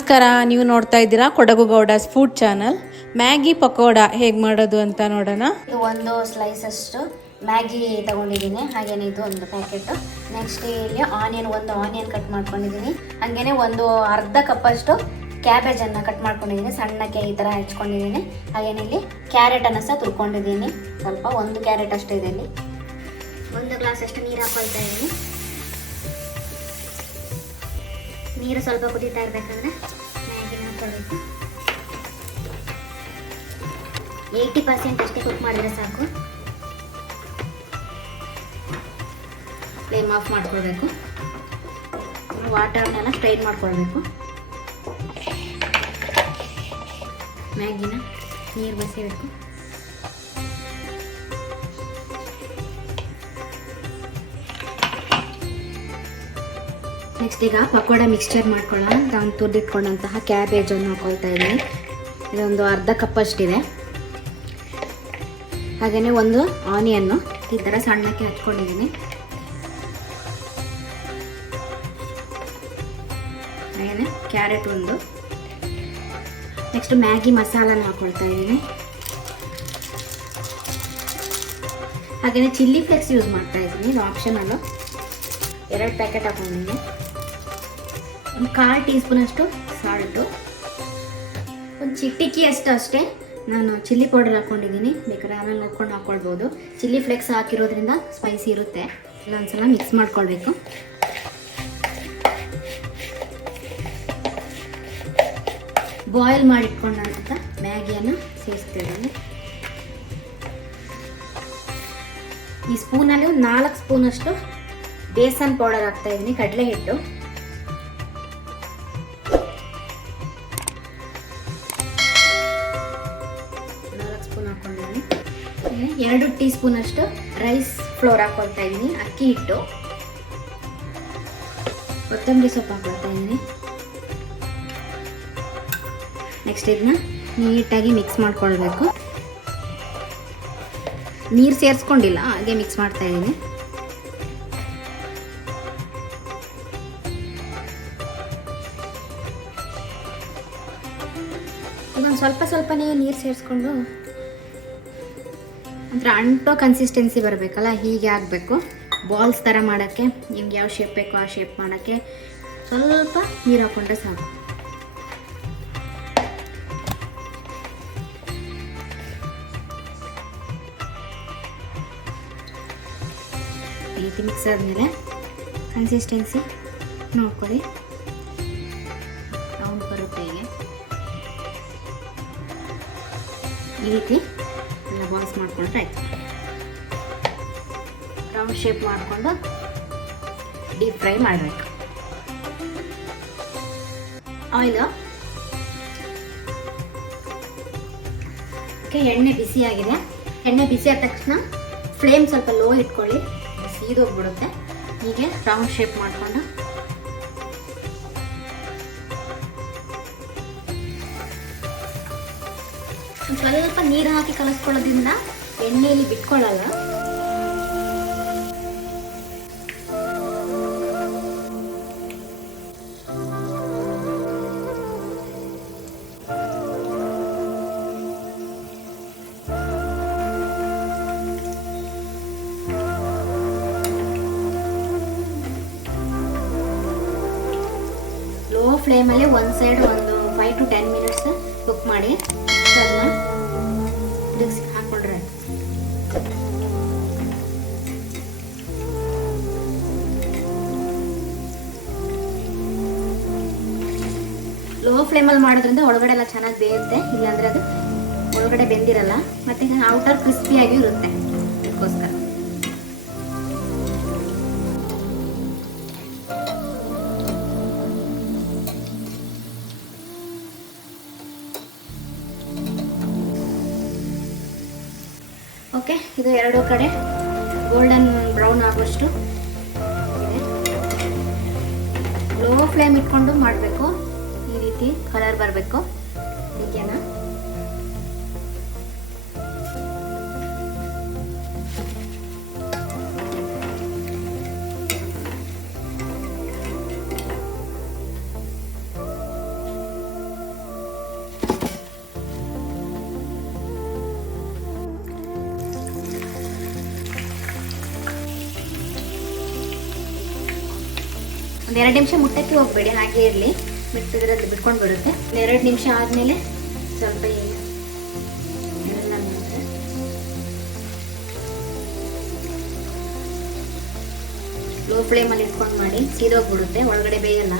ನಮಸ್ಕಾರ, ನೀವು ನೋಡ್ತಾ ಇದ್ದೀರಾ Kodagu Gowdas food channel. Maggi pakoda ಹೇಗೆ ಮಾಡೋದು ಅಂತ ನೋಡೋಣ. ಇದು ಒಂದು ಸ್ಲೈಸ್ ಅಷ್ಟು ಮ್ಯಾಗಿ ತಗೊಂಡಿದ್ದೀನಿ. ಹಾಗೇನೆ ಇದು ಒಂದು ಪ್ಯಾಕೆಟ್. ನೆಕ್ಸ್ಟ್ ಇಲ್ಲಿ ಒಂದು ಆನಿಯನ್ ಕಟ್ ಮಾಡ್ಕೊಂಡಿದ್ದೀನಿ. ಹಾಗೇನೆ ಒಂದು ಅರ್ಧ ಕಪ್ಪಷ್ಟು ಕ್ಯಾಬೇಜನ್ನು ಕಟ್ ಮಾಡ್ಕೊಂಡಿದ್ದೀನಿ. ಸಣ್ಣಕ್ಕೆ ಈ ಥರ ಹೆಚ್ಕೊಂಡಿದ್ದೀನಿ. ಹಾಗೇನೆ ಇಲ್ಲಿ ಕ್ಯಾರೆಟನ್ನು ಸಹ ತುರ್ಕೊಂಡಿದ್ದೀನಿ. ಸ್ವಲ್ಪ ಒಂದು ಕ್ಯಾರೆಟ್ ಅಷ್ಟು ಇದೆ. ಇಲ್ಲಿ ಒಂದು ಗ್ಲಾಸ್ ಅಷ್ಟು ನೀರು ಹಾಕೊಳ್ತಾ ಇದ್ದೀನಿ. ನೀರು ಸ್ವಲ್ಪ ಕುದೀತಾ ಇರಬೇಕಂದ್ರೆ ಮ್ಯಾಗಿನ ಹಾಕೊಳ್ಬೇಕು. 80% ಅಷ್ಟೇ ಕುಕ್ ಮಾಡಿದ್ರೆ ಸಾಕು. ಫ್ಲೇಮ್ ಆಫ್ ಮಾಡ್ಕೊಳ್ಬೇಕು. ವಾಟರ್ನೆಲ್ಲ ಸ್ಟ್ರೈನ್ ಮಾಡ್ಕೊಳ್ಬೇಕು. ಮ್ಯಾಗಿನ ನೀರು ಬಸಿಬೇಕು. ನೆಕ್ಸ್ಟ್ ಈಗ ಪಕೋಡ ಮಿಕ್ಸ್ಚರ್ ಮಾಡ್ಕೊಳ್ಳೋಣ. ನಾನು ತುರಿದಿಟ್ಕೊಂಡಂತಹ ಕ್ಯಾಬೇಜನ್ನು ಹಾಕೊಳ್ತಾ ಇದ್ದೀನಿ. ಇದೊಂದು ಅರ್ಧ ಕಪ್ ಅಷ್ಟಿದೆ. ಹಾಗೆಯೇ ಒಂದು ಆನಿಯನ್ನು ಈ ಥರ ಸಣ್ಣಕ್ಕೆ ಹಚ್ಕೊಂಡಿದ್ದೀನಿ. ಹಾಗೆಯೇ ಕ್ಯಾರೆಟ್ ಒಂದು. ನೆಕ್ಸ್ಟ್ ಮ್ಯಾಗಿ ಮಸಾಲನ ಹಾಕೊಳ್ತಾ ಇದ್ದೀನಿ. ಹಾಗೆಯೇ ಚಿಲ್ಲಿ ಫ್ಲೇಕ್ಸ್ ಯೂಸ್ ಮಾಡ್ತಾ ಇದ್ದೀನಿ. ಇದು ಆಪ್ಷನಲ್ಲು. 2 ಪ್ಯಾಕೆಟ್ ಹಾಕೊಂಡಿದ್ದೀನಿ. ಒಂದು 1/4 ಟೀ ಸ್ಪೂನ್ ಅಷ್ಟು ಸಾಲ್ಟು, ಒಂದು ಚಿಟಿಕಿ ಅಷ್ಟೇ ನಾನು ಚಿಲ್ಲಿ ಪೌಡರ್ ಹಾಕ್ಕೊಂಡಿದ್ದೀನಿ. ಬೇಕಾದ್ರೆ ಆಮೇಲೆ ನೋಡ್ಕೊಂಡು ಹಾಕ್ಕೊಳ್ಬೋದು. ಚಿಲ್ಲಿ ಫ್ಲೇಕ್ಸ್ ಹಾಕಿರೋದ್ರಿಂದ ಸ್ಪೈಸಿ ಇರುತ್ತೆ. ಇಲ್ಲೊಂದ್ಸಲ ಮಿಕ್ಸ್ ಮಾಡ್ಕೊಳ್ಬೇಕು. ಬಾಯ್ಲ್ ಮಾಡಿಟ್ಕೊಂಡಂಥ ಮ್ಯಾಗಿಯನ್ನು ಸೇರಿಸ್ತಿದ್ದೀನಿ. ಈ ಸ್ಪೂನಲ್ಲಿ ಒಂದು 4 ಸ್ಪೂನ್ ಅಷ್ಟು ಬೇಸನ್ ಪೌಡರ್ ಹಾಕ್ತಾ ಇದ್ದೀನಿ, ಕಡಲೆ ಹಿಟ್ಟು. ಹಾಕೊಂಡಿದ್ದೀನಿ. 2 ಟೀ ಸ್ಪೂನ್ ಅಷ್ಟು ರೈಸ್ ಫ್ಲೋರ್ ಹಾಕೊಳ್ತಾ ಇದ್ದೀನಿ, ಅಕ್ಕಿ ಹಿಟ್ಟು. ಕೊತ್ತಂಬರಿ ಸೊಪ್ಪು ಹಾಕೊಳ್ತಾ ಇದ್ದೀನಿ. ನೆಕ್ಸ್ಟ್ ಇದನ್ನ ನೀಟಾಗಿ ಮಿಕ್ಸ್ ಮಾಡ್ಕೊಳ್ಬೇಕು. ನೀರು ಸೇರಿಸ್ಕೊಂಡಿಲ್ಲ, ಹಾಗೆ ಮಿಕ್ಸ್ ಮಾಡ್ತಾ ಇದ್ದೀನಿ. ಇದೊಂದು ಸ್ವಲ್ಪನೇ ನೀರು ಸೇರಿಸ್ಕೊಂಡು ಒಂಥರ ಅಂಟೋ ಕನ್ಸಿಸ್ಟೆನ್ಸಿ ಬರಬೇಕಲ್ಲ, ಹೀಗೆ ಆಗಬೇಕು. ಬಾಲ್ಸ್ ಥರ ಮಾಡೋಕ್ಕೆ ನಿಮ್ಗೆ ಯಾವ ಶೇಪ್ ಬೇಕೋ ಆ ಶೇಪ್ ಮಾಡೋಕ್ಕೆ ಸ್ವಲ್ಪ ನೀರು ಹಾಕ್ಕೊಂಡ್ರೆ ಸಾಕು. ಈ ರೀತಿ ಮಿಕ್ಸ್ ಆದಮೇಲೆ ಕನ್ಸಿಸ್ಟೆನ್ಸಿ ನೋಡ್ಕೊಳ್ಳಿ. ರೌಂಡ್ ಬರುತ್ತೆ ಹೀಗೆ. ಈ ರೀತಿ ಎಲ್ಲ ಬಾಲ್ಸ್ ಮಾಡ್ಕೊಂಡ್ರೆ ಆಯ್ತು. ರೌಂಡ್ ಶೇಪ್ ಮಾಡಿಕೊಂಡು ಡೀಪ್ ಫ್ರೈ ಮಾಡಬೇಕು. ಆಯಿಲು ಎಣ್ಣೆ ಬಿಸಿ ಆಗಿದೆ. ಎಣ್ಣೆ ಬಿಸಿ ಆದ ತಕ್ಷಣ ಫ್ಲೇಮ್ ಸ್ವಲ್ಪ ಲೋ ಇಟ್ಕೊಳ್ಳಿ, ಸೀದೋಗ್ಬಿಡುತ್ತೆ. ಹೀಗೆ ರೌಂಡ್ ಶೇಪ್ ಮಾಡಿಕೊಂಡು ಸ್ವಲ್ಪ ನೀರು ಹಾಕಿ ಕಲಿಸ್ಕೊಳ್ಳೋದ್ರಿಂದ ಎಣ್ಣೆಯಲ್ಲಿ ಬಿಟ್ಕೊಳ್ಳಲ್ಲ. ಲೋ ಫ್ಲೇಮಲ್ಲಿ ಒಂದು ಸೈಡ್ ಒಂದು 5 to 10 ಮಿನಿಟ್ಸ್ ಕುಕ್ ಮಾಡಿ ಅದನ್ನ ಹಾಕೊಂಡ್ರೆ ಲೋ ಫ್ಲೇಮಲ್ಲಿ ಮಾಡೋದ್ರಿಂದ ಒಳಗಡೆ ಎಲ್ಲ ಚೆನ್ನಾಗಿ ಬೇಯುತ್ತೆ. ಇಲ್ಲಾಂದ್ರೆ ಅದು ಒಳಗಡೆ ಬೆಂದಿರಲ್ಲ, ಮತ್ತೆ ಔಟರ್ ಕ್ರಿಸ್ಪಿಯಾಗಿ ಇರುತ್ತೆ. ಅದಕ್ಕೋಸ್ಕರ ಓಕೆ. ಇದು 2 ಕಡೆ ಗೋಲ್ಡನ್ ಬ್ರೌನ್ ಆಗೋಷ್ಟು ಲೋ ಫ್ಲೇಮ್ ಇಟ್ಕೊಂಡು ಮಾಡಬೇಕು. ಈ ರೀತಿ ಕಲರ್ ಬರಬೇಕು. ಹೀಗೆನಾ ಒಂದು 2 ನಿಮಿಷ ಮುಟ್ಟಕ್ಕೆ ಹೋಗಬೇಡಿ, ಹಾಗೆ ಇರಲಿ. ಬಿಟ್ಟಿದ್ರೆ ಅದು ಬಿಟ್ಕೊಂಡು ಬರುತ್ತೆ. 2 ನಿಮಿಷ ಆದಮೇಲೆ ಸ್ವಲ್ಪ ಎಲ್ಲ ಲೋ ಫ್ಲೇಮಲ್ಲಿ ಇಟ್ಕೊಂಡು ಮಾಡಿ, ಸೀದೋಗ್ಬಿಡುತ್ತೆ, ಒಳಗಡೆ ಬೇಯಲ್ಲ.